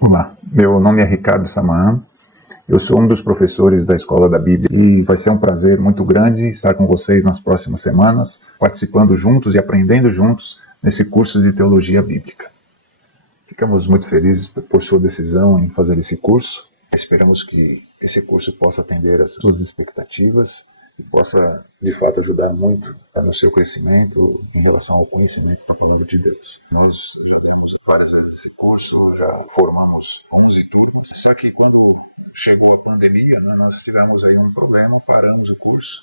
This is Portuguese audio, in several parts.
Olá, meu nome é Ricardo Samahan, eu sou um dos professores da Escola da Bíblia e vai ser um prazer muito grande estar com vocês nas próximas semanas, participando juntos e aprendendo juntos nesse curso de Teologia Bíblica. Ficamos muito felizes por sua decisão em fazer esse curso. Esperamos que esse curso possa atender às suas expectativas e possa, de fato, ajudar muito no seu crescimento em relação ao conhecimento da Palavra de Deus. Nós já demos várias vezes esse curso, já formamos 11 turmas, só que quando chegou a pandemia, nós tivemos aí um problema, paramos o curso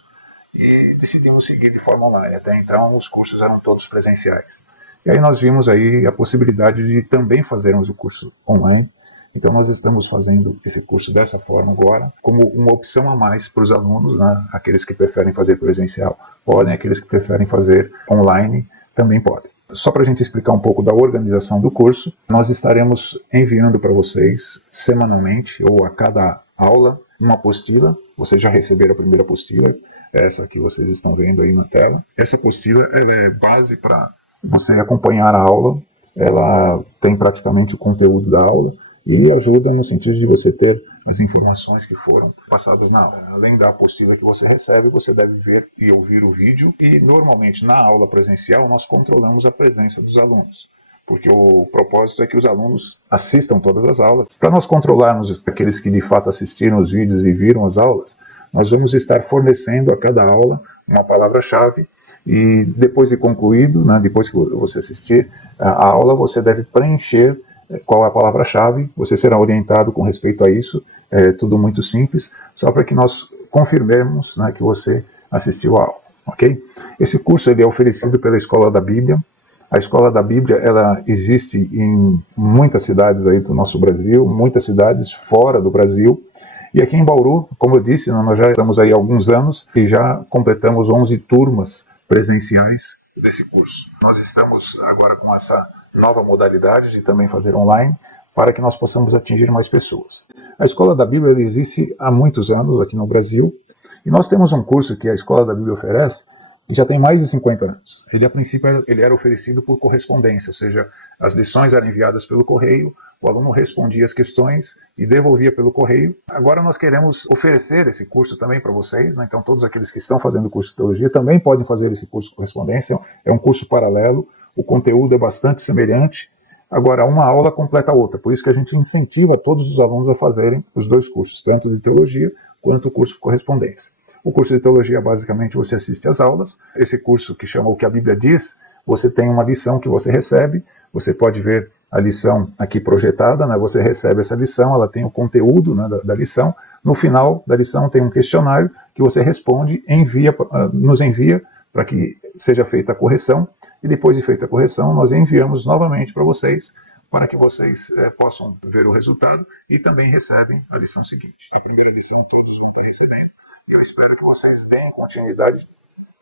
e decidimos seguir de forma online. Até então, os cursos eram todos presenciais. E aí nós vimos aí a possibilidade de também fazermos o curso online. Então nós estamos fazendo esse curso dessa forma agora, como uma opção a mais para os alunos, né? Aqueles que preferem fazer presencial podem, aqueles que preferem fazer online também podem. Só para a gente explicar um pouco da organização do curso, nós estaremos enviando para vocês semanalmente, ou a cada aula, uma apostila. Vocês já receberam a primeira apostila, essa que vocês estão vendo aí na tela. Essa apostila ela é base para você acompanhar a aula, ela tem praticamente o conteúdo da aula, e ajuda no sentido de você ter as informações que foram passadas na aula. Além da apostila que você recebe, você deve ver e ouvir o vídeo. E normalmente na aula presencial nós controlamos a presença dos alunos, porque o propósito é que os alunos assistam todas as aulas. Para nós controlarmos aqueles que de fato assistiram os vídeos e viram as aulas, nós vamos estar fornecendo a cada aula uma palavra-chave. E depois de concluído, né, depois que você assistir a aula, você deve preencher qual é a palavra-chave, você será orientado com respeito a isso, é tudo muito simples, só para que nós confirmemos, né, que você assistiu a aula, ok? Esse curso ele é oferecido pela Escola da Bíblia. A Escola da Bíblia ela existe em muitas cidades aí do nosso Brasil, muitas cidades fora do Brasil, e aqui em Bauru, como eu disse, nós já estamos aí há alguns anos e já completamos 11 turmas presenciais desse curso. Nós estamos agora com essa nova modalidade de também fazer online, para que nós possamos atingir mais pessoas. A Escola da Bíblia ela existe há muitos anos aqui no Brasil, e nós temos um curso que a Escola da Bíblia oferece, que já tem mais de 50 anos. Ele, a princípio, ele era oferecido por correspondência, ou seja, as lições eram enviadas pelo correio, o aluno respondia as questões e devolvia pelo correio. Agora nós queremos oferecer esse curso também para vocês, né? Então todos aqueles que estão fazendo o curso de teologia também podem fazer esse curso de correspondência, é um curso paralelo, o conteúdo é bastante semelhante, agora uma aula completa a outra, por isso que a gente incentiva todos os alunos a fazerem os dois cursos, tanto de teologia quanto o curso de correspondência. O curso de teologia, basicamente, você assiste às aulas. Esse curso que chama O que a Bíblia diz, você tem uma lição que você recebe, você pode ver a lição aqui projetada, né? Você recebe essa lição, ela tem o conteúdo, né, da lição. No final da lição tem um questionário que você responde, nos envia para que seja feita a correção, e depois de feita a correção, nós enviamos novamente para vocês, para que vocês possam ver o resultado e também recebem a lição seguinte. A primeira lição todos vão estar recebendo. Eu espero que vocês deem continuidade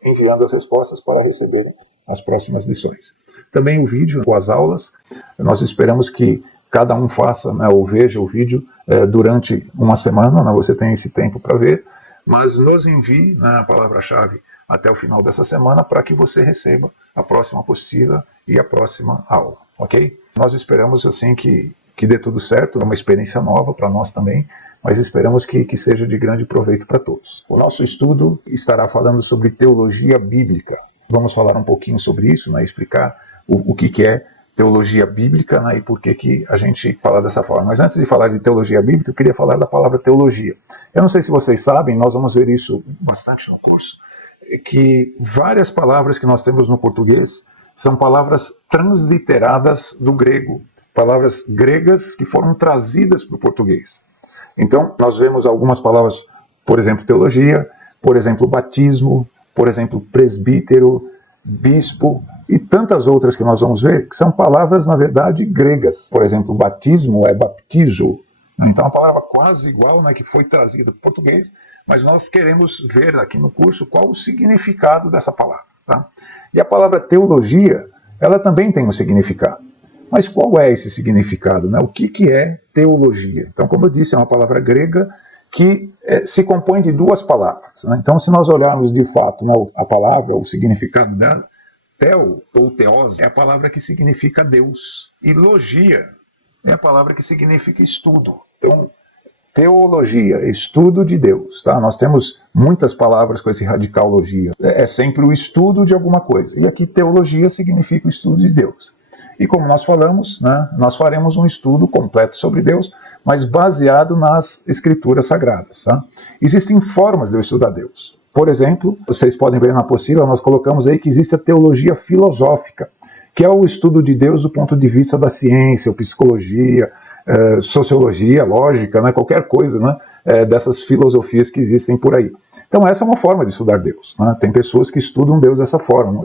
enviando as respostas para receberem as próximas lições. Também o vídeo com as aulas, nós esperamos que cada um faça, né, ou veja o vídeo durante uma semana, né, você tem esse tempo para ver, mas nos envie, né, a palavra-chave até o final dessa semana para que você receba a próxima apostila e a próxima aula, ok? Nós esperamos assim que dê tudo certo, é uma experiência nova para nós também, mas esperamos que seja de grande proveito para todos. O nosso estudo estará falando sobre teologia bíblica. Vamos falar um pouquinho sobre isso, né, explicar o que é teologia bíblica, né, e por que a gente fala dessa forma. Mas antes de falar de teologia bíblica, eu queria falar da palavra teologia. Eu não sei se vocês sabem, nós vamos ver isso bastante no curso, que várias palavras que nós temos no português são palavras transliteradas do grego, palavras gregas que foram trazidas para o português. Então, nós vemos algumas palavras, por exemplo, teologia, por exemplo, batismo, por exemplo, presbítero, bispo, e tantas outras que nós vamos ver, que são palavras, na verdade, gregas. Por exemplo, batismo é baptizo. Então, é uma palavra quase igual, né, que foi trazida para o português, mas nós queremos ver aqui no curso qual o significado dessa palavra. Tá? E a palavra teologia, ela também tem um significado. Mas qual é esse significado? Né? O que é teologia? Então, como eu disse, é uma palavra grega que se compõe de duas palavras. Né? Então, se nós olharmos de fato, né, a palavra, o significado dela, Theo ou Theos é a palavra que significa Deus. E logia é a palavra que significa estudo. Então, teologia, estudo de Deus, tá? Nós temos muitas palavras com esse radicalogia. É sempre o estudo de alguma coisa. E aqui teologia significa o estudo de Deus. E como nós falamos, né, nós faremos um estudo completo sobre Deus, mas baseado nas escrituras sagradas, tá? Existem formas de eu estudar Deus. Por exemplo, vocês podem ver na apostila, nós colocamos aí que existe a teologia filosófica, que é o estudo de Deus do ponto de vista da ciência, psicologia, sociologia, lógica, né, qualquer coisa, né, dessas filosofias que existem por aí. Então essa é uma forma de estudar Deus, né? Tem pessoas que estudam Deus dessa forma.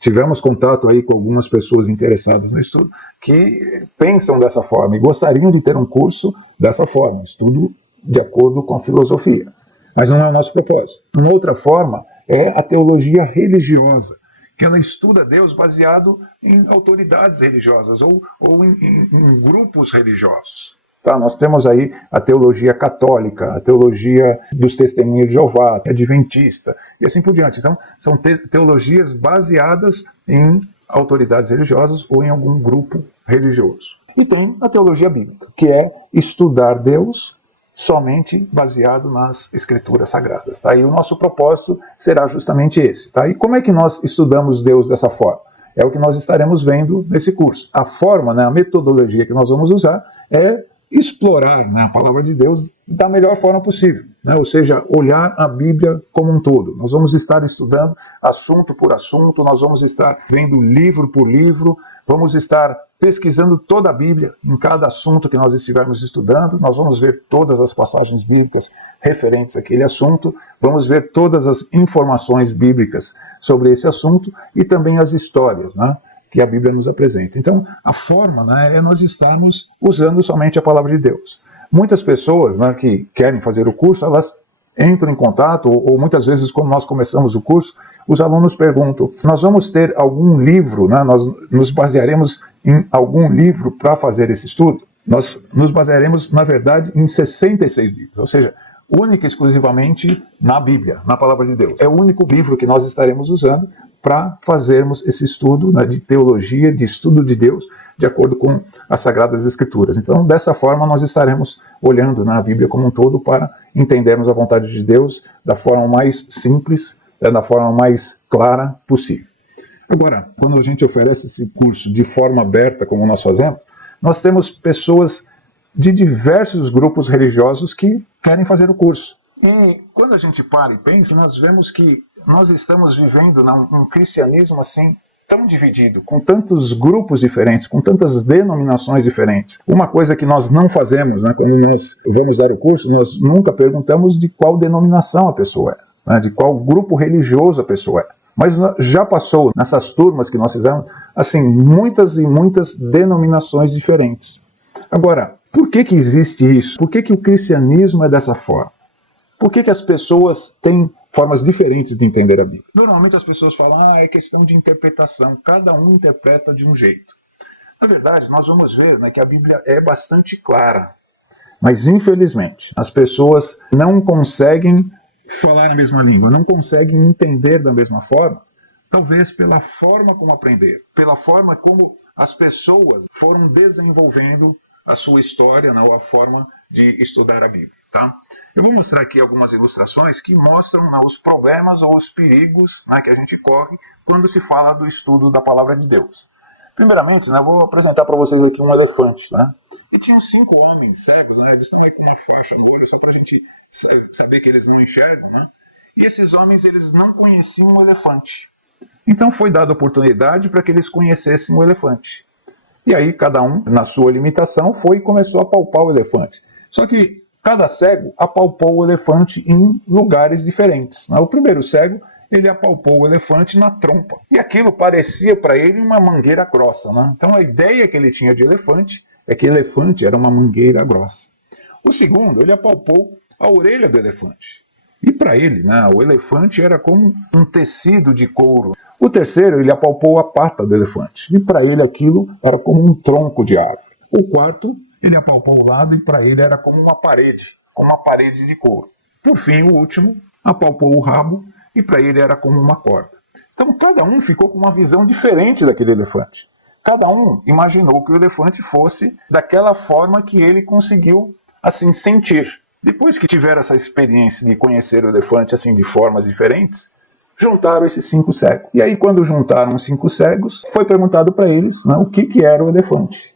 Tivemos contato aí com algumas pessoas interessadas no estudo que pensam dessa forma e gostariam de ter um curso dessa forma, estudo de acordo com a filosofia. Mas não é o nosso propósito. Uma outra forma é a teologia religiosa, que ela estuda Deus baseado em autoridades religiosas ou em grupos religiosos. Tá, nós temos aí a teologia católica, a teologia dos testemunhos de Jeová, adventista, e assim por diante. Então, são teologias baseadas em autoridades religiosas ou em algum grupo religioso. E tem a teologia bíblica, que é estudar Deus somente baseado nas escrituras sagradas. Tá? E o nosso propósito será justamente esse. Tá? E como é que nós estudamos Deus dessa forma? É o que nós estaremos vendo nesse curso. A forma, né, a metodologia que nós vamos usar é explorar, né, a palavra de Deus da melhor forma possível, né? Ou seja, olhar a Bíblia como um todo. Nós vamos estar estudando assunto por assunto, nós vamos estar vendo livro por livro, vamos estar pesquisando toda a Bíblia em cada assunto que nós estivermos estudando, nós vamos ver todas as passagens bíblicas referentes àquele assunto, vamos ver todas as informações bíblicas sobre esse assunto e também as histórias, né, que a Bíblia nos apresenta. Então, a forma, né, é nós estarmos usando somente a palavra de Deus. Muitas pessoas, né, que querem fazer o curso, elas entram em contato, ou muitas vezes, quando nós começamos o curso, os alunos perguntam, nós vamos ter algum livro, né, nós nos basearemos em algum livro para fazer esse estudo? Nós nos basearemos, na verdade, em 66 livros, ou seja, única e exclusivamente na Bíblia, na palavra de Deus. É o único livro que nós estaremos usando para fazermos esse estudo, né, de teologia, de estudo de Deus, de acordo com as Sagradas Escrituras. Então, dessa forma, nós estaremos olhando na Bíblia como um todo para entendermos a vontade de Deus da forma mais simples, da forma mais clara possível. Agora, quando a gente oferece esse curso de forma aberta, como nós fazemos, nós temos pessoas de diversos grupos religiosos que querem fazer o curso. E quando a gente para e pensa, nós vemos que nós estamos vivendo um cristianismo assim tão dividido, com tantos grupos diferentes, com tantas denominações diferentes. Uma coisa que nós não fazemos, né, quando nós vamos dar o curso, nós nunca perguntamos de qual denominação a pessoa é, né, de qual grupo religioso a pessoa é. Mas já passou nessas turmas que nós fizemos, assim, muitas e muitas denominações diferentes. Agora, por que existe isso? Por que o cristianismo é dessa forma? Por que as pessoas têm formas diferentes de entender a Bíblia? Normalmente as pessoas falam, é questão de interpretação, cada um interpreta de um jeito. Na verdade, nós vamos ver, né, que a Bíblia é bastante clara, mas infelizmente as pessoas não conseguem falar a mesma língua, não conseguem entender da mesma forma, talvez pela forma como aprenderam, pela forma como as pessoas foram desenvolvendo a sua história, né, ou a forma de estudar a Bíblia. Tá? Eu vou mostrar aqui algumas ilustrações que mostram, né, os problemas ou os perigos, né, que a gente corre quando se fala do estudo da palavra de Deus. Primeiramente, né, eu vou apresentar para vocês aqui um elefante. Né? E tinham 5 homens cegos, né, eles estão aí com uma faixa no olho, só para a gente saber que eles não enxergam. Né? E esses homens, eles não conheciam o elefante. Então foi dada a oportunidade para que eles conhecessem o elefante. E aí cada um, na sua limitação, foi e começou a palpar o elefante. Só que cada cego apalpou o elefante em lugares diferentes. Né? O primeiro cego, ele apalpou o elefante na trompa. E aquilo parecia para ele uma mangueira grossa. Né? Então a ideia que ele tinha de elefante é que elefante era uma mangueira grossa. O segundo, ele apalpou a orelha do elefante. E para ele, né, o elefante era como um tecido de couro. O terceiro, ele apalpou a pata do elefante. E para ele aquilo era como um tronco de árvore. O quarto, ele apalpou o lado e para ele era como uma parede de couro. Por fim, o último, apalpou o rabo e para ele era como uma corda. Então cada um ficou com uma visão diferente daquele elefante. cada um imaginou que o elefante fosse daquela forma que ele conseguiu assim sentir. Depois que tiveram essa experiência de conhecer o elefante assim de formas diferentes, juntaram esses 5 cegos. E aí, quando juntaram os 5 cegos, foi perguntado para eles, né, o que era o elefante.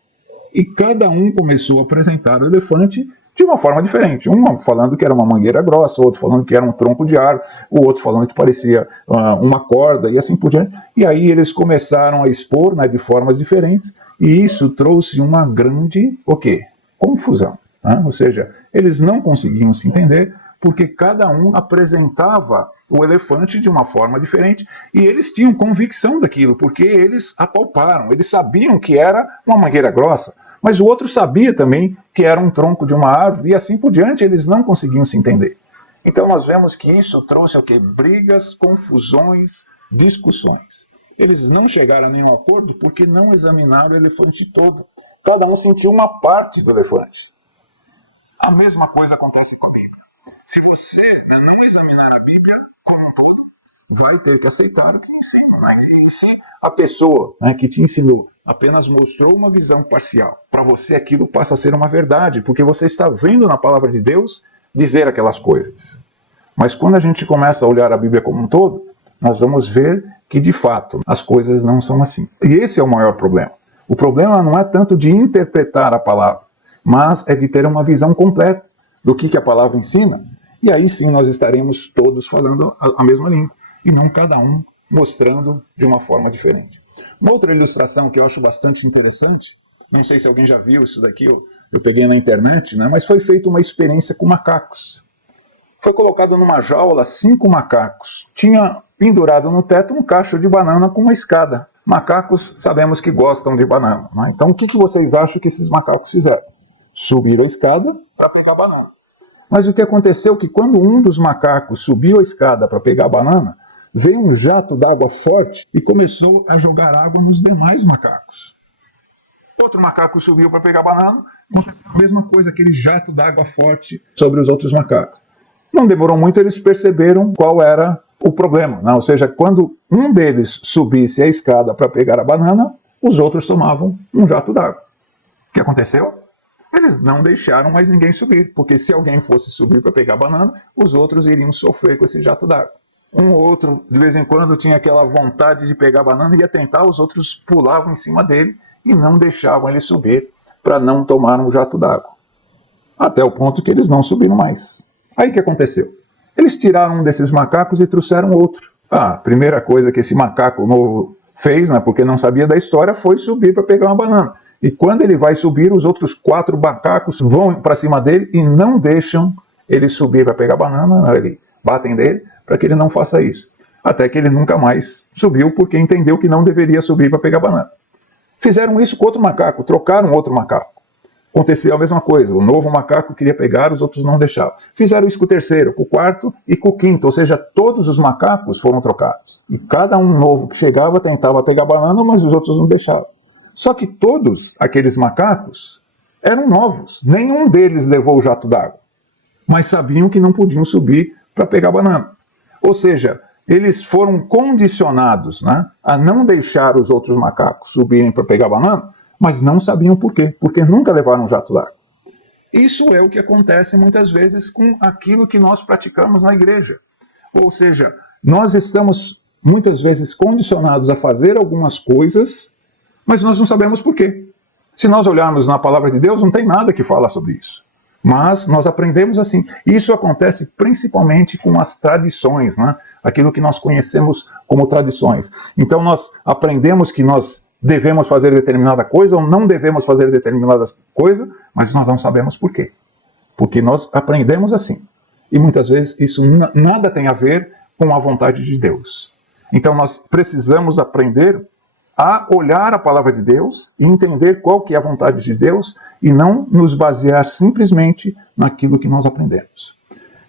E cada um começou a apresentar o elefante de uma forma diferente. Um falando que era uma mangueira grossa, outro falando que era um tronco de árvore, o outro falando que parecia uma corda e assim por diante. E aí eles começaram a expor, né, de formas diferentes, e isso trouxe uma grande, confusão. Né? Ou seja, eles não conseguiam se entender porque cada um apresentava o elefante de uma forma diferente e eles tinham convicção daquilo, porque eles apalparam, eles sabiam que era uma mangueira grossa, mas o outro sabia também que era um tronco de uma árvore e assim por diante, eles não conseguiam se entender. Então nós vemos que isso trouxe brigas, confusões, discussões. Eles não chegaram a nenhum acordo porque não examinaram o elefante todo. Cada um sentiu uma parte do elefante. A mesma coisa acontece comigo. Se você não examinar a Bíblia como um todo, vai ter que aceitar o que ensina. Né? Se a pessoa, né, que te ensinou apenas mostrou uma visão parcial, para você aquilo passa a ser uma verdade, porque você está vendo na palavra de Deus dizer aquelas coisas. Mas quando a gente começa a olhar a Bíblia como um todo, nós vamos ver que de fato as coisas não são assim. E esse é o maior problema. O problema não é tanto de interpretar a palavra, mas é de ter uma visão completa do que a palavra ensina, e aí sim nós estaremos todos falando a mesma língua, e não cada um mostrando de uma forma diferente. Uma outra ilustração que eu acho bastante interessante, não sei se alguém já viu isso daqui, eu peguei na internet, né, mas foi feita uma experiência com macacos. Foi colocado numa jaula 5 macacos. Tinha pendurado no teto um cacho de banana com uma escada. Macacos sabemos que gostam de banana. Né? Então o que vocês acham que esses macacos fizeram? Subiram a escada para pegar a banana. Mas o que aconteceu é que quando um dos macacos subiu a escada para pegar a banana, veio um jato d'água forte e começou a jogar água nos demais macacos. Outro macaco subiu para pegar a banana, aconteceu a mesma coisa, aquele jato d'água forte sobre os outros macacos. Não demorou muito, eles perceberam qual era o problema. Né? Ou seja, quando um deles subisse a escada para pegar a banana, os outros tomavam um jato d'água. O que aconteceu? Eles não deixaram mais ninguém subir, porque se alguém fosse subir para pegar a banana, os outros iriam sofrer com esse jato d'água. Um ou outro, de vez em quando, tinha aquela vontade de pegar a banana e ia tentar, os outros pulavam em cima dele e não deixavam ele subir para não tomar um jato d'água. Até o ponto que eles não subiram mais. Aí o que aconteceu? Eles tiraram um desses macacos e trouxeram outro. A primeira coisa que esse macaco novo fez, né, porque não sabia da história, foi subir para pegar uma banana. E quando ele vai subir, os outros 4 macacos vão para cima dele e não deixam ele subir para pegar a banana, eles batem nele para que ele não faça isso. Até que ele nunca mais subiu, porque entendeu que não deveria subir para pegar a banana. Fizeram isso com outro macaco, trocaram outro macaco. Aconteceu a mesma coisa, o novo macaco queria pegar, os outros não deixavam. Fizeram isso com o terceiro, com o quarto e com o quinto, ou seja, todos os macacos foram trocados. E cada um novo que chegava tentava pegar a banana, mas os outros não deixavam. Só que todos aqueles macacos eram novos, nenhum deles levou o jato d'água, mas sabiam que não podiam subir para pegar a banana. Ou seja, eles foram condicionados, né, a não deixar os outros macacos subirem para pegar a banana, mas não sabiam por quê, porque nunca levaram um jato d'água. Isso é o que acontece muitas vezes com aquilo que nós praticamos na igreja. Ou seja, nós estamos muitas vezes condicionados a fazer algumas coisas, mas nós não sabemos por quê. Se nós olharmos na palavra de Deus, não tem nada que fala sobre isso. Mas nós aprendemos assim. Isso acontece principalmente com as tradições, né? Aquilo que nós conhecemos como tradições. Então nós aprendemos que nós devemos fazer determinada coisa ou não devemos fazer determinada coisa, mas nós não sabemos por quê. Porque nós aprendemos assim. E muitas vezes isso nada tem a ver com a vontade de Deus. Então nós precisamos aprender a olhar a palavra de Deus e entender qual que é a vontade de Deus e não nos basear simplesmente naquilo que nós aprendemos.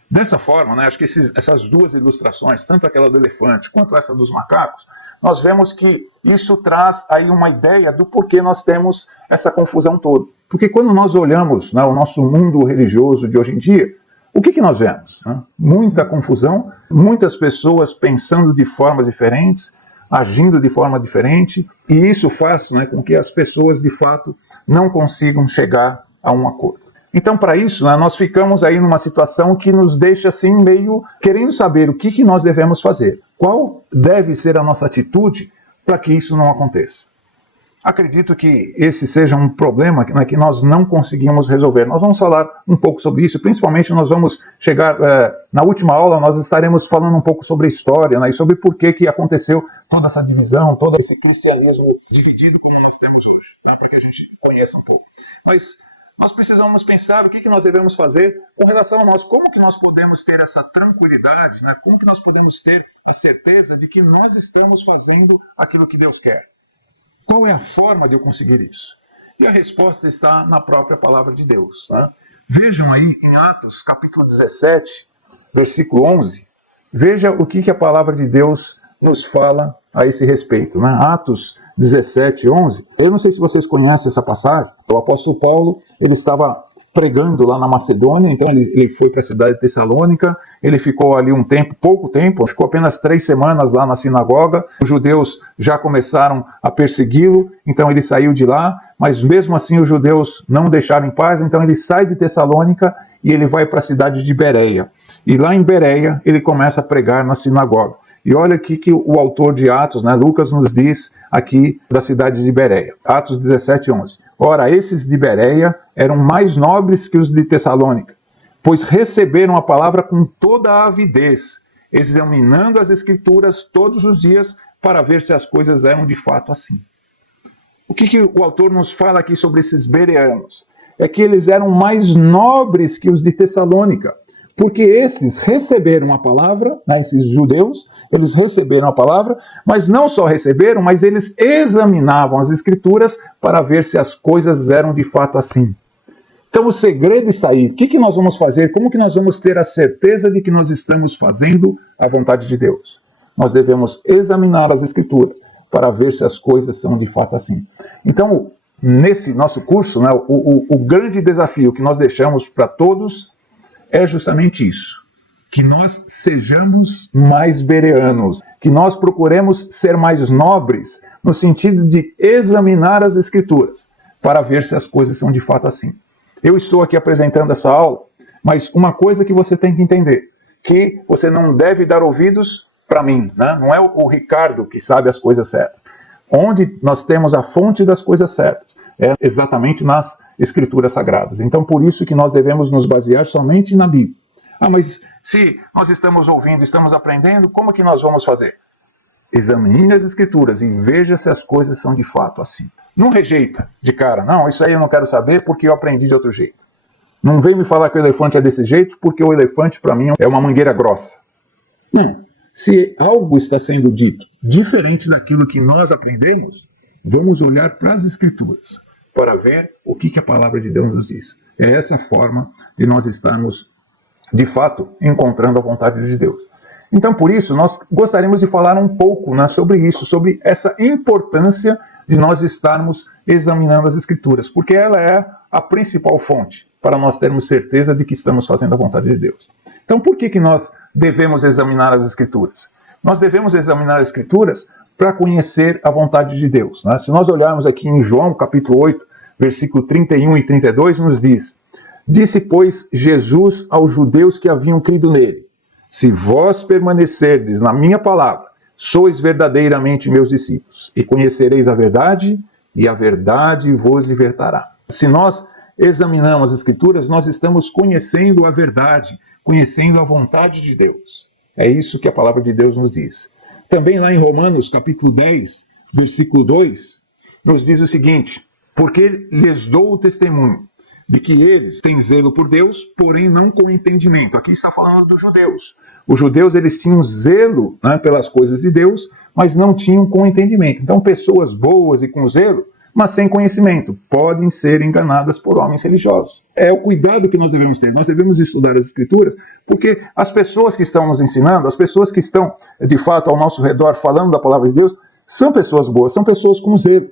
Dessa forma, né, acho que essas 2 ilustrações, tanto aquela do elefante quanto essa dos macacos, nós vemos que isso traz aí uma ideia do porquê nós temos essa confusão toda. Porque quando nós olhamos, né, o nosso mundo religioso de hoje em dia, o que nós vemos? Né? Muita confusão, muitas pessoas pensando de formas diferentes, agindo de forma diferente, e isso faz, né, com que as pessoas de fato não consigam chegar a um acordo. Então, para isso, né, nós ficamos aí numa situação que nos deixa assim meio querendo saber o que nós devemos fazer. Qual deve ser a nossa atitude para que isso não aconteça? Acredito que esse seja um problema, né, que nós não conseguimos resolver. Nós vamos falar um pouco sobre isso, principalmente nós vamos chegar, na última aula nós estaremos falando um pouco sobre a história, né, e sobre por que aconteceu toda essa divisão, todo esse cristianismo dividido como nós temos hoje, tá? Para que a gente conheça um pouco. Mas nós precisamos pensar o que nós devemos fazer com relação a nós, como que nós podemos ter essa tranquilidade, né? Como que nós podemos ter a certeza de que nós estamos fazendo aquilo que Deus quer. Qual é a forma de eu conseguir isso? E a resposta está na própria palavra de Deus, né? Vejam aí em Atos, capítulo 17, versículo 11, veja o que a palavra de Deus nos fala a esse respeito, né? Atos 17, 11. Eu não sei se vocês conhecem essa passagem. O apóstolo Paulo, ele estava pregando lá na Macedônia, então ele foi para a cidade de Tessalônica, ele ficou ali um tempo, pouco tempo, ficou apenas 3 semanas lá na sinagoga, os judeus já começaram a persegui-lo, então ele saiu de lá, mas mesmo assim os judeus não o deixaram em paz, então ele sai de Tessalônica e ele vai para a cidade de Bereia. E lá em Bereia ele começa a pregar na sinagoga. E olha aqui que o autor de Atos, né, Lucas, nos diz aqui da cidade de Bereia. Atos 17, 11. Ora, esses de Bereia eram mais nobres que os de Tessalônica, pois receberam a palavra com toda a avidez, examinando as Escrituras todos os dias para ver se as coisas eram de fato assim. O que o autor nos fala aqui sobre esses bereanos? É que eles eram mais nobres que os de Tessalônica, porque esses receberam a palavra, né, esses judeus, eles receberam a palavra, mas não só receberam, mas eles examinavam as Escrituras para ver se as coisas eram de fato assim. Então o segredo está aí. O que nós vamos fazer? Como que nós vamos ter a certeza de que nós estamos fazendo a vontade de Deus? Nós devemos examinar as Escrituras para ver se as coisas são de fato assim. Então, nesse nosso curso, né, o grande desafio que nós deixamos para todos é justamente isso, que nós sejamos mais bereanos, que nós procuremos ser mais nobres, no sentido de examinar as Escrituras, para ver se as coisas são de fato assim. Eu estou aqui apresentando essa aula, mas uma coisa que você tem que entender, que você não deve dar ouvidos para mim, né? Não é o Ricardo que sabe as coisas certas. Onde nós temos a fonte das coisas certas é exatamente nas Escrituras Sagradas. Então, por isso que nós devemos nos basear somente na Bíblia. Ah, mas se nós estamos ouvindo, estamos aprendendo, como que nós vamos fazer? Examine as Escrituras e veja se as coisas são de fato assim. Não rejeita de cara. Não, isso aí eu não quero saber porque eu aprendi de outro jeito. Não vem me falar que o elefante é desse jeito porque o elefante, para mim, é uma mangueira grossa. Não. Se algo está sendo dito diferente daquilo que nós aprendemos, vamos olhar para as Escrituras para ver o que a palavra de Deus nos diz. É essa forma de nós estarmos, de fato, encontrando a vontade de Deus. Então, por isso, nós gostaríamos de falar um pouco, né, sobre isso, sobre essa importância de nós estarmos examinando as Escrituras, porque ela é a principal fonte para nós termos certeza de que estamos fazendo a vontade de Deus. Então, por que nós devemos examinar as Escrituras? Nós devemos examinar as Escrituras para conhecer a vontade de Deus, né? Se nós olharmos aqui em João, capítulo 8, versículo 31 e 32, nos diz: Disse, pois, Jesus aos judeus que haviam crido nele: Se vós permanecerdes na minha palavra, sois verdadeiramente meus discípulos, e conhecereis a verdade, e a verdade vos libertará. Se nós examinamos as Escrituras, nós estamos conhecendo a verdade, conhecendo a vontade de Deus. É isso que a palavra de Deus nos diz. Também lá em Romanos, capítulo 10, versículo 2, nos diz o seguinte: Porque lhes dou o testemunho de que eles têm zelo por Deus, porém não com entendimento. Aqui está falando dos judeus. Os judeus, eles tinham zelo, né, pelas coisas de Deus, mas não tinham com entendimento. Então, pessoas boas e com zelo, mas sem conhecimento, podem ser enganadas por homens religiosos. É o cuidado que nós devemos ter. Nós devemos estudar as Escrituras, porque as pessoas que estão nos ensinando, as pessoas que estão, de fato, ao nosso redor falando da palavra de Deus, são pessoas boas, são pessoas com zelo.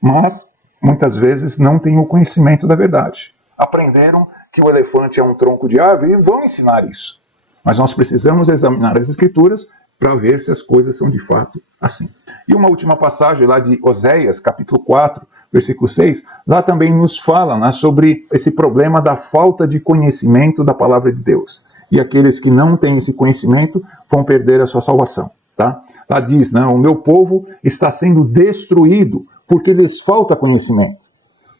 Mas muitas vezes não têm o conhecimento da verdade. Aprenderam que o elefante é um tronco de árvore e vão ensinar isso. Mas nós precisamos examinar as Escrituras para ver se as coisas são de fato assim. E uma última passagem lá de Oséias, capítulo 4, versículo 6, lá também nos fala, né, sobre esse problema da falta de conhecimento da palavra de Deus. E aqueles que não têm esse conhecimento vão perder a sua salvação. Tá? Lá diz, né, o meu povo está sendo destruído porque lhes falta conhecimento.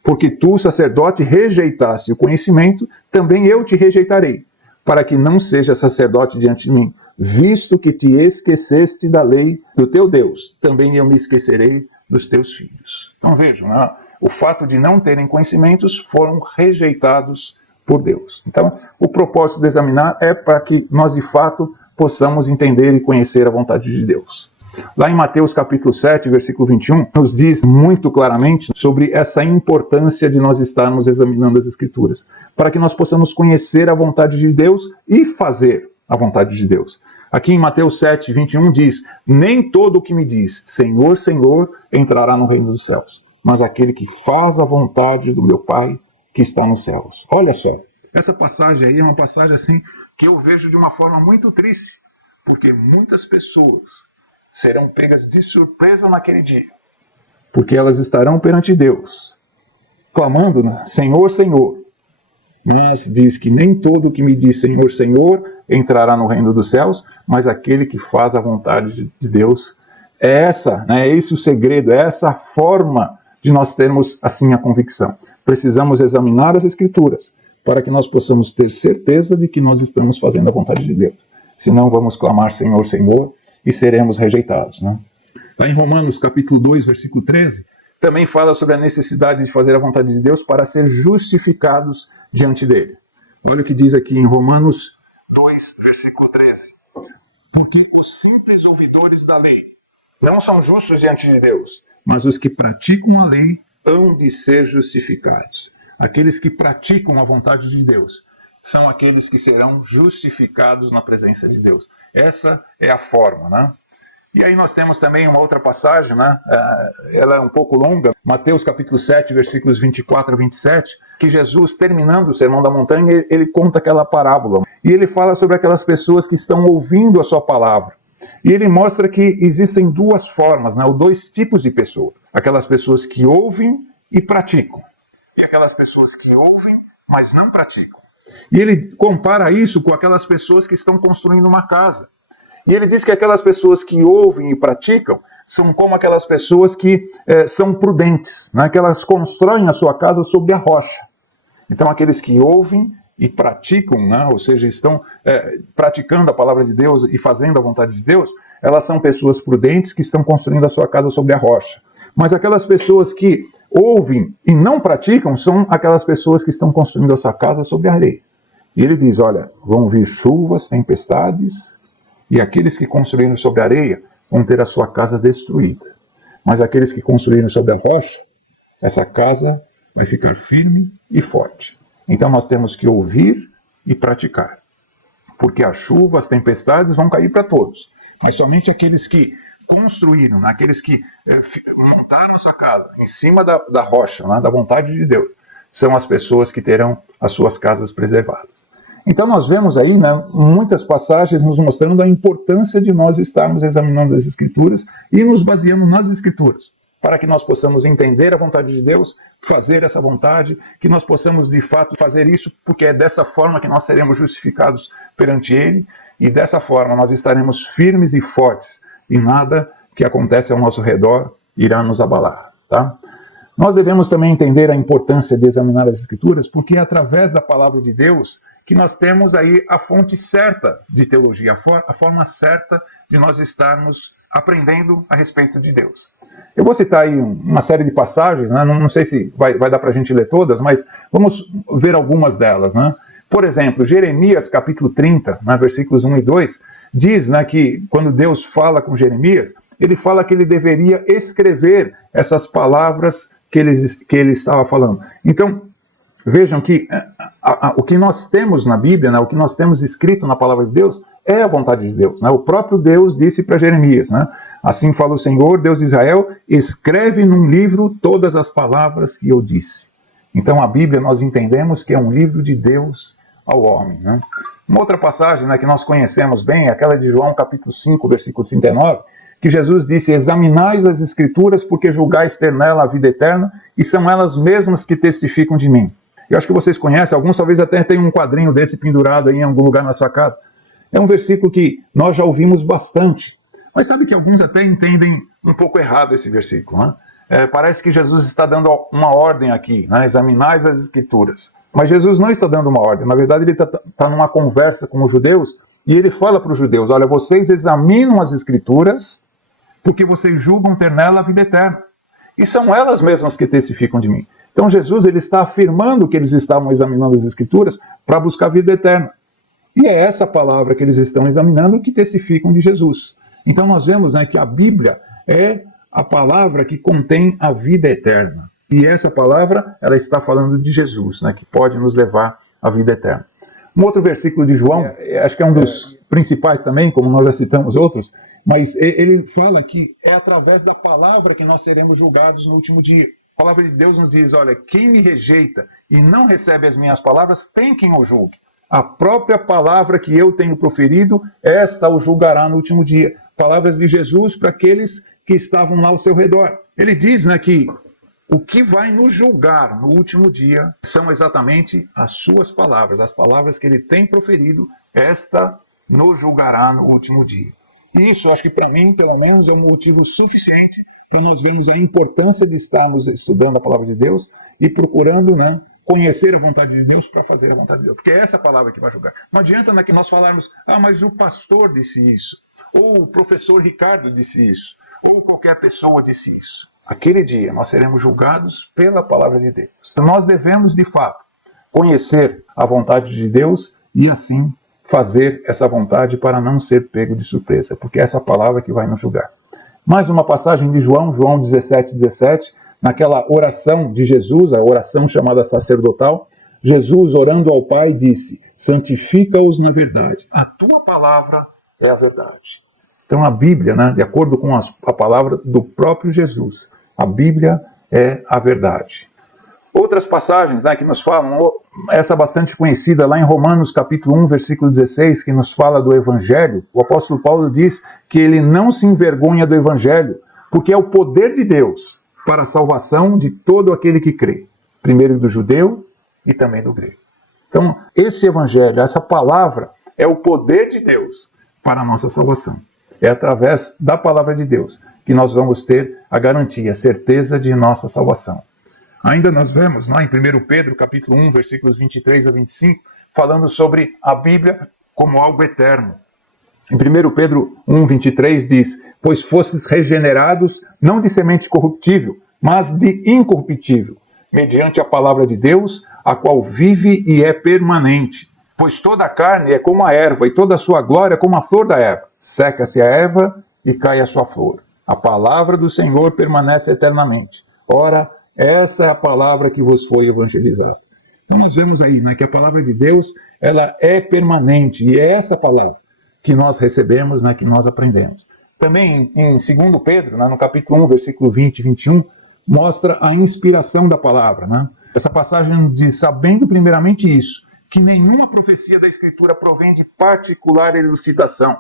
Porque tu, sacerdote, rejeitaste o conhecimento, também eu te rejeitarei, para que não seja sacerdote diante de mim. Visto que te esqueceste da lei do teu Deus, também eu me esquecerei dos teus filhos. Então vejam, né? O fato de não terem conhecimentos foram rejeitados por Deus. Então, o propósito de examinar é para que nós, de fato, possamos entender e conhecer a vontade de Deus. Lá em Mateus capítulo 7, versículo 21, nos diz muito claramente sobre essa importância de nós estarmos examinando as Escrituras, para que nós possamos conhecer a vontade de Deus e fazer a vontade de Deus. Aqui em Mateus 7, 21 diz, nem todo o que me diz, Senhor, Senhor, entrará no reino dos céus, mas aquele que faz a vontade do meu Pai que está nos céus. Olha só, essa passagem aí é uma passagem assim que eu vejo de uma forma muito triste, porque muitas pessoas serão pegas de surpresa naquele dia, porque elas estarão perante Deus, clamando, né? Senhor, Senhor. Mas diz que nem todo o que me diz Senhor, Senhor entrará no reino dos céus, mas aquele que faz a vontade de Deus. É essa, né? É esse o segredo, é essa a forma de nós termos assim a convicção. Precisamos examinar as Escrituras para que nós possamos ter certeza de que nós estamos fazendo a vontade de Deus. Senão vamos clamar Senhor, Senhor e seremos rejeitados, né? Lá em Romanos capítulo 2, versículo 13, também fala sobre a necessidade de fazer a vontade de Deus para ser justificados diante dele. Olha o que diz aqui em Romanos 2, versículo 13. Porque os simples ouvidores da lei não são justos diante de Deus, mas os que praticam a lei hão de ser justificados. Aqueles que praticam a vontade de Deus são aqueles que serão justificados na presença de Deus. Essa é a forma, né? E aí nós temos também uma outra passagem, né? Ela é um pouco longa, Mateus capítulo 7, versículos 24 a 27, que Jesus, terminando o Sermão da Montanha, ele conta aquela parábola. E ele fala sobre aquelas pessoas que estão ouvindo a sua palavra. E ele mostra que existem duas formas, né? Ou dois tipos de pessoas. Aquelas pessoas que ouvem e praticam. E aquelas pessoas que ouvem, mas não praticam. E ele compara isso com aquelas pessoas que estão construindo uma casa. E ele diz que aquelas pessoas que ouvem e praticam são como aquelas pessoas que são prudentes, né? Que elas constroem a sua casa sobre a rocha. Então aqueles que ouvem e praticam, né? Ou seja, estão praticando a palavra de Deus e fazendo a vontade de Deus, elas são pessoas prudentes que estão construindo a sua casa sobre a rocha. Mas aquelas pessoas que ouvem e não praticam são aquelas pessoas que estão construindo essa casa sobre a areia. E ele diz, olha, vão vir chuvas, tempestades, e aqueles que construíram sobre a areia vão ter a sua casa destruída. Mas aqueles que construíram sobre a rocha, essa casa vai ficar firme e forte. Então nós temos que ouvir e praticar. Porque as chuvas, as tempestades vão cair para todos. Mas somente aqueles que construíram, né? Aqueles que montaram a sua casa em cima da rocha, né? Da vontade de Deus, são as pessoas que terão as suas casas preservadas. Então nós vemos aí, né, muitas passagens nos mostrando a importância de nós estarmos examinando as Escrituras e nos baseando nas Escrituras, para que nós possamos entender a vontade de Deus, fazer essa vontade, que nós possamos de fato fazer isso, porque é dessa forma que nós seremos justificados perante Ele, e dessa forma nós estaremos firmes e fortes, e nada que acontece ao nosso redor irá nos abalar, tá? Nós devemos também entender a importância de examinar as Escrituras, porque é através da palavra de Deus que nós temos aí a fonte certa de teologia, a forma certa de nós estarmos aprendendo a respeito de Deus. Eu vou citar aí uma série de passagens, né? Não sei se vai dar para a gente ler todas, mas vamos ver algumas delas, né? Por exemplo, Jeremias capítulo 30, né, versículos 1 e 2, diz, né, que quando Deus fala com Jeremias, ele fala que ele deveria escrever essas palavras que ele estava falando. Então, vejam que o que nós temos na Bíblia, né, o que nós temos escrito na palavra de Deus, é a vontade de Deus, né? O próprio Deus disse para Jeremias, né? Assim fala o Senhor, Deus de Israel, escreve num livro todas as palavras que eu disse. Então a Bíblia nós entendemos que é um livro de Deus ao homem, né? Uma outra passagem, né, que nós conhecemos bem, é aquela de João capítulo 5, versículo 39, que Jesus disse: examinais as Escrituras, porque julgais ter nela a vida eterna, e são elas mesmas que testificam de mim. Eu acho que vocês conhecem, alguns talvez até tenham um quadrinho desse pendurado aí em algum lugar na sua casa. É um versículo que nós já ouvimos bastante, mas sabe que alguns até entendem um pouco errado esse versículo, né? Parece que Jesus está dando uma ordem aqui, né? Examinais as Escrituras. Mas Jesus não está dando uma ordem, na verdade ele está numa conversa com os judeus, e ele fala para os judeus: olha, vocês examinam as Escrituras, porque vocês julgam ter nela a vida eterna. E são elas mesmas que testificam de mim. Então Jesus ele está afirmando que eles estavam examinando as Escrituras para buscar a vida eterna. E é essa palavra que eles estão examinando que testificam de Jesus. Então nós vemos, né, que a Bíblia é a palavra que contém a vida eterna. E essa palavra, ela está falando de Jesus, né, que pode nos levar à vida eterna. Um outro versículo de João, acho que é um dos principais também, como nós já citamos outros, mas ele fala que é através da palavra que nós seremos julgados no último dia. A palavra de Deus nos diz: olha, quem me rejeita e não recebe as minhas palavras, tem quem o julgue. A própria palavra que eu tenho proferido, esta o julgará no último dia. Palavras de Jesus para aqueles que estavam lá ao seu redor. Ele diz, né, que o que vai nos julgar no último dia são exatamente as suas palavras, as palavras que ele tem proferido, esta nos julgará no último dia. E isso, acho que para mim, pelo menos, é um motivo suficiente para nós vermos a importância de estarmos estudando a palavra de Deus e procurando, né, conhecer a vontade de Deus para fazer a vontade de Deus. Porque é essa palavra que vai julgar. Não adianta, né, que nós falarmos: ah, mas o pastor disse isso, ou o professor Ricardo disse isso, ou qualquer pessoa disse isso. Aquele dia nós seremos julgados pela palavra de Deus. Nós devemos, de fato, conhecer a vontade de Deus e assim fazer essa vontade para não ser pego de surpresa, porque é essa palavra que vai nos julgar. Mais uma passagem de João 17:17, naquela oração de Jesus, a oração chamada sacerdotal, Jesus, orando ao Pai, disse: santifica-os na verdade. A tua palavra é a verdade. Então a Bíblia, né, de acordo com a palavra do próprio Jesus, a Bíblia é a verdade. Outras passagens, né, que nos falam, essa bastante conhecida lá em Romanos capítulo 1, versículo 16, que nos fala do Evangelho. O apóstolo Paulo diz que ele não se envergonha do Evangelho, porque é o poder de Deus para a salvação de todo aquele que crê, primeiro do judeu e também do grego. Então esse Evangelho, essa palavra, é o poder de Deus para a nossa salvação. É através da palavra de Deus que nós vamos ter a garantia, a certeza de nossa salvação. Ainda nós vemos lá em 1 Pedro, capítulo 1, versículos 23 a 25, falando sobre a Bíblia como algo eterno. Em 1 Pedro 1, 23 diz: pois fostes regenerados, não de semente corruptível, mas de incorruptível, mediante a palavra de Deus, a qual vive e é permanente. Pois toda a carne é como a erva, e toda a sua glória como a flor da erva. Seca-se a erva e cai a sua flor. A palavra do Senhor permanece eternamente. Ora, essa é a palavra que vos foi evangelizada. Então nós vemos aí, né, que a palavra de Deus, ela é permanente, e é essa palavra que nós recebemos, né, que nós aprendemos. Também em 2 Pedro, né, no capítulo 1, versículo 20 e 21, mostra a inspiração da palavra. Né? Essa passagem diz: sabendo primeiramente isso, que nenhuma profecia da Escritura provém de particular elucidação,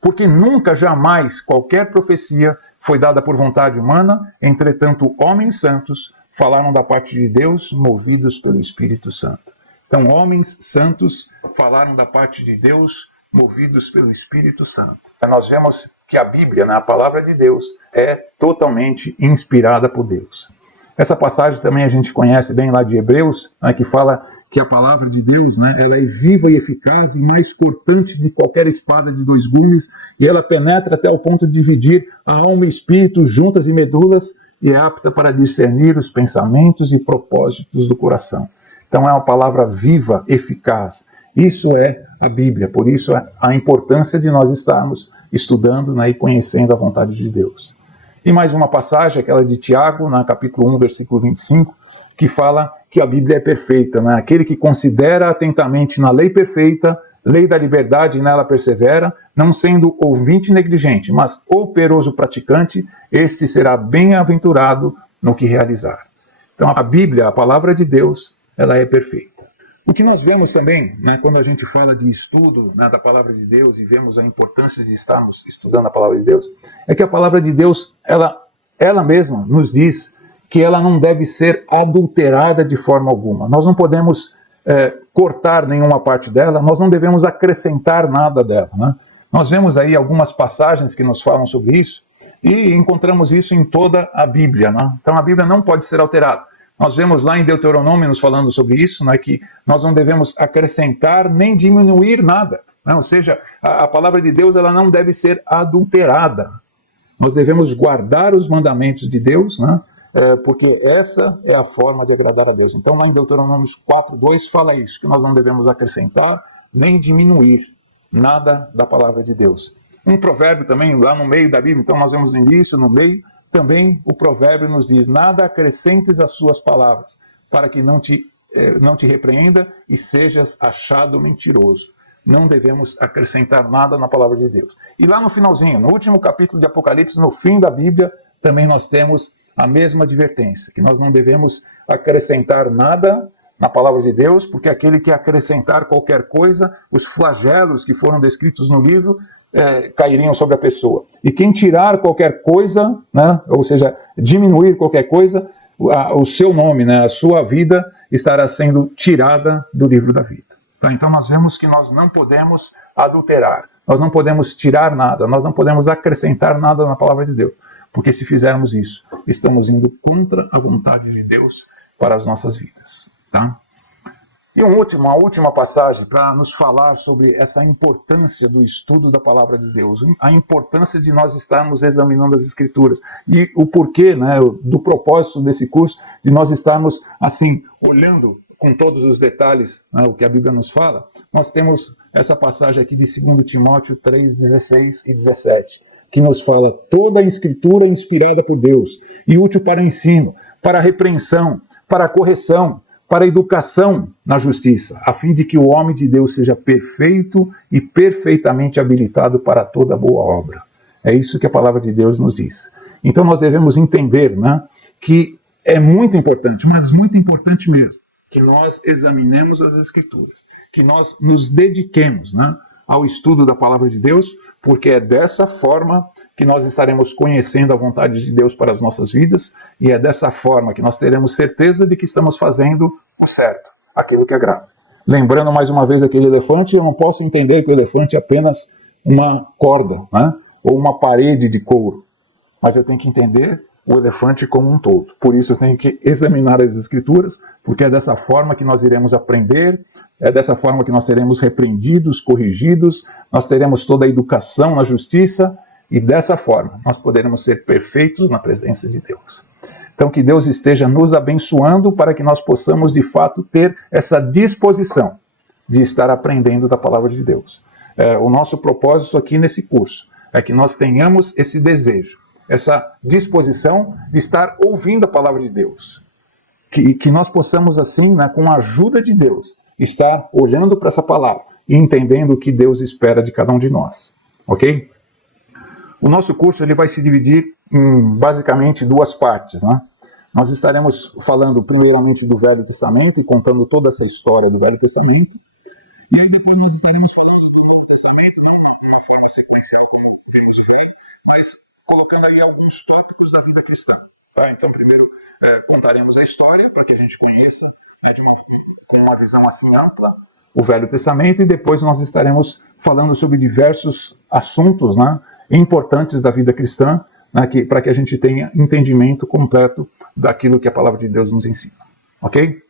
porque nunca, jamais, qualquer profecia foi dada por vontade humana, entretanto, homens santos falaram da parte de Deus, movidos pelo Espírito Santo. Então, homens santos falaram da parte de Deus, movidos pelo Espírito Santo. Nós vemos que a Bíblia, né, a palavra de Deus, é totalmente inspirada por Deus. Essa passagem também a gente conhece bem lá de Hebreus, né, que fala que a palavra de Deus, né, ela é viva e eficaz e mais cortante de qualquer espada de dois gumes, e ela penetra até o ponto de dividir a alma e espírito, juntas e medulas, e é apta para discernir os pensamentos e propósitos do coração. Então é uma palavra viva, eficaz. Isso é a Bíblia, por isso a importância de nós estarmos estudando, né, e conhecendo a vontade de Deus. E mais uma passagem, aquela de Tiago, no capítulo 1, versículo 25, que fala que a Bíblia é perfeita, né? Aquele que considera atentamente na lei perfeita, lei da liberdade, e nela persevera, não sendo ouvinte negligente, mas operoso praticante, este será bem-aventurado no que realizar. Então a Bíblia, a palavra de Deus, ela é perfeita. O que nós vemos também, né, quando a gente fala de estudo, né, da palavra de Deus e vemos a importância de estarmos estudando a palavra de Deus, é que a palavra de Deus, ela mesma nos diz que ela não deve ser adulterada de forma alguma. Nós não podemos cortar nenhuma parte dela, nós não devemos acrescentar nada dela, né? Nós vemos aí algumas passagens que nos falam sobre isso e encontramos isso em toda a Bíblia, né? Então a Bíblia não pode ser alterada. Nós vemos lá em Deuteronômio nos falando sobre isso, né, que nós não devemos acrescentar nem diminuir nada, né? Ou seja, a palavra de Deus ela não deve ser adulterada. Nós devemos guardar os mandamentos de Deus, né? Porque essa é a forma de agradar a Deus. Então lá em Deuteronômio 4:2 fala isso, que nós não devemos acrescentar nem diminuir nada da palavra de Deus. Um provérbio também lá no meio da Bíblia, então nós vemos no início, no meio, também o provérbio nos diz: nada acrescentes às suas palavras, para que não te repreenda e sejas achado mentiroso. Não devemos acrescentar nada na palavra de Deus. E lá no finalzinho, no último capítulo de Apocalipse, no fim da Bíblia, também nós temos a mesma advertência, que nós não devemos acrescentar nada na palavra de Deus, porque aquele que acrescentar qualquer coisa, os flagelos que foram descritos no livro, cairiam sobre a pessoa. E quem tirar qualquer coisa, né, ou seja, diminuir qualquer coisa, o seu nome, né, a sua vida estará sendo tirada do livro da vida. Tá? Então nós vemos que nós não podemos adulterar, nós não podemos tirar nada, nós não podemos acrescentar nada na palavra de Deus, porque se fizermos isso, estamos indo contra a vontade de Deus para as nossas vidas. Tá? E uma última passagem para nos falar sobre essa importância do estudo da palavra de Deus, a importância de nós estarmos examinando as Escrituras e o porquê, né, do propósito desse curso, de nós estarmos assim, olhando com todos os detalhes, né, o que a Bíblia nos fala. Nós temos essa passagem aqui de 2 Timóteo 3:16 e 17, que nos fala: toda a Escritura é inspirada por Deus e útil para ensino, para a repreensão, para a correção, para a educação na justiça, a fim de que o homem de Deus seja perfeito e perfeitamente habilitado para toda boa obra. É isso que a palavra de Deus nos diz. Então nós devemos entender, né, que é muito importante, mas muito importante mesmo, que nós examinemos as Escrituras, que nós nos dediquemos, né, ao estudo da palavra de Deus, porque é dessa forma que nós estaremos conhecendo a vontade de Deus para as nossas vidas, e é dessa forma que nós teremos certeza de que estamos fazendo o certo, aquilo que agrada. Lembrando mais uma vez aquele elefante, eu não posso entender que o elefante é apenas uma corda, né, ou uma parede de couro, mas eu tenho que entender o elefante como um todo. Por isso eu tenho que examinar as Escrituras, porque é dessa forma que nós iremos aprender, é dessa forma que nós seremos repreendidos, corrigidos, nós teremos toda a educação na justiça, e dessa forma nós poderemos ser perfeitos na presença de Deus. Então que Deus esteja nos abençoando para que nós possamos de fato ter essa disposição de estar aprendendo da palavra de Deus. O nosso propósito aqui nesse curso é que nós tenhamos esse desejo, essa disposição de estar ouvindo a palavra de Deus. Que nós possamos assim, né, com a ajuda de Deus, estar olhando para essa palavra e entendendo o que Deus espera de cada um de nós. Ok? O nosso curso ele vai se dividir em basicamente duas partes, né? Nós estaremos falando primeiramente do Velho Testamento e contando toda essa história do Velho Testamento. E aí depois nós estaremos falando do Novo Testamento de uma forma sequencial, como eu direi, mas colocando aí alguns tópicos da vida cristã. Tá? Então primeiro contaremos a história para que a gente conheça, né, com uma visão assim ampla o Velho Testamento, e depois nós estaremos falando sobre diversos assuntos, né, importantes da vida cristã, né, para que a gente tenha entendimento completo daquilo que a palavra de Deus nos ensina. Ok?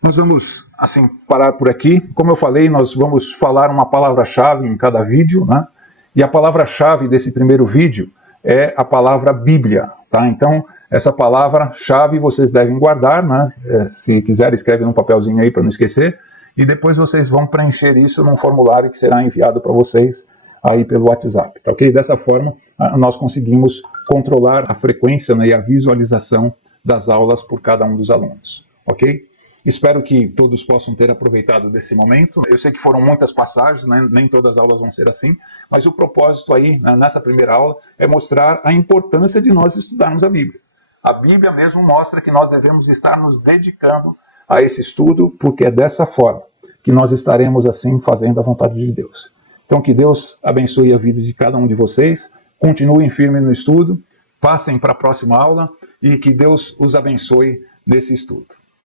Nós vamos, assim, parar por aqui. Como eu falei, nós vamos falar uma palavra-chave em cada vídeo, né? E a palavra-chave desse primeiro vídeo é a palavra Bíblia, tá? Então, essa palavra-chave vocês devem guardar, né? Se quiser, escreve num papelzinho aí para não esquecer. E depois vocês vão preencher isso num formulário que será enviado para vocês aí pelo WhatsApp, tá ok? Dessa forma, nós conseguimos controlar a frequência, né, e a visualização das aulas por cada um dos alunos, ok? Espero que todos possam ter aproveitado desse momento. Eu sei que foram muitas passagens, né? Nem todas as aulas vão ser assim, mas o propósito aí, né, nessa primeira aula, é mostrar a importância de nós estudarmos a Bíblia. A Bíblia mesmo mostra que nós devemos estar nos dedicando a esse estudo, porque é dessa forma que nós estaremos assim fazendo a vontade de Deus. Então que Deus abençoe a vida de cada um de vocês, continuem firmes no estudo, passem para a próxima aula e que Deus os abençoe nesse estudo.